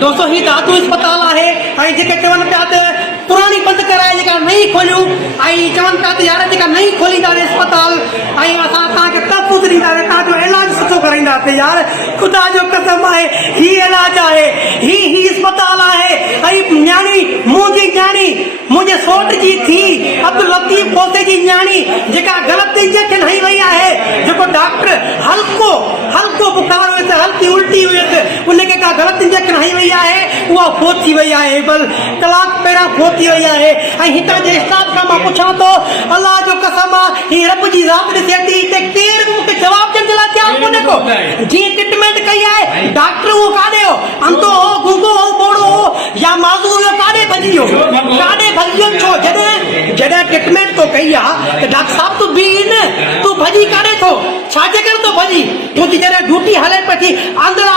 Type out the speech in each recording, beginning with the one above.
दोस्तों ही धातु अस्पताल है ऐं जेके चवन पिया त पुरानी बंद कराए जेका नई खोलियूं ऐं चवन पिया त यार जेका नई खोलींदासीं अस्पताल ऐं असां तव्हांखे तहफ़ुज़ ॾींदासीं तव्हांजो इलाज सुठो कराईंदासीं यार ख़ुदा जो कसम आहे ही इलाज आहे ही अस्पताल आहे ऐं न्याणी मुंहिंजी न्याणी मुंहिंजे सौट जी थी अब्दुल लतीफ़ खोसे जी न्याणी जेका ग़लति इंजेक्शन हई वई आहे जेको डॉक्टर हल्को बुखार हुयसि हल्की उल्टी हुयसि उनखे का ग़लति इंजेक्शन हई वई आहे उहा फोत थी वई आहे बल कलाक पहिरियां फोत थी वई आहे ऐं हितां जे स्टाफ खां मां पुछां थो अलाह जो कसम आहे ही रब जी ज़ात ॾिसे थी हिते केरु मूंखे जवाबु ॾियण जे लाइ तयारु कोन्हे को जीअं ट्रीटमेंट कई आहे डॉक्टर उहो काॾे हो अंधो हो गूंगो हो ॿोड़ो हो या माज़ूर हुयो काॾे भॼी वियो काॾे भॼी वियो छो जॾहिं ट्रीटमेंट तो कई आहे त डॉक्टर साहब तूं बीह न तूं भॼी काॾे थो छाजे करे थो भॼी तुंहिंजी जॾहिं ड्यूटी हले पई थी अंदरि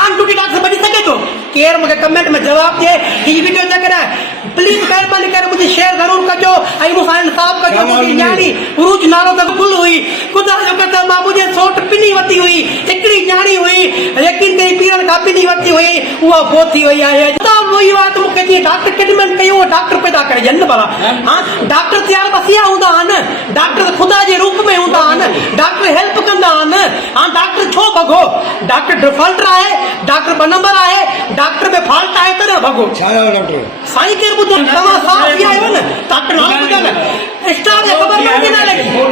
ऑन ड्यूटी डॉक्टर भॼी सघे थो केरु मूंखे कमेंट में जवाबु ॾिए हीअ वीडियो न करे प्लीज़ महिरबानी करे मुंहिंजी शेयर ज़रूरु कजो ऐं मूंसां इंसाफ़ कजो मुंहिंजी न्याणी उरूज नालो त गुल हुई ख़ुदा जो कसम मां मुंहिंजे सौट पिनी वरिती हुई हिकिड़ी न्याणी हुई यकीन कई पीअण खां पिनी वरिती हुई उहा फोत थी वई आहे वही बात मूंखे जीअं डॉक्टर ट्रीटमेंट कई उहो डॉक्टर पैदा करे ॾियनि भला हा डॉक्टर तयारु बसिया हूंदा आहिनि डॉक्टर ख़ुदा जे रूप में हूंदा आहिनि डॉक्टर हेल्प कंदा आहिनि हा डॉक्टर छो भॻो डॉक्टर डिफॉल्टर आहे डॉक्टर ॿ नंबर आहे डॉक्टर में फॉल्ट आहे त न भॻो साईं केरु ॿुधो तव्हां साफ़ थी आहियो न डॉक्टर नालो ॿुधायो न स्टाफ खे ख़बर न लॻी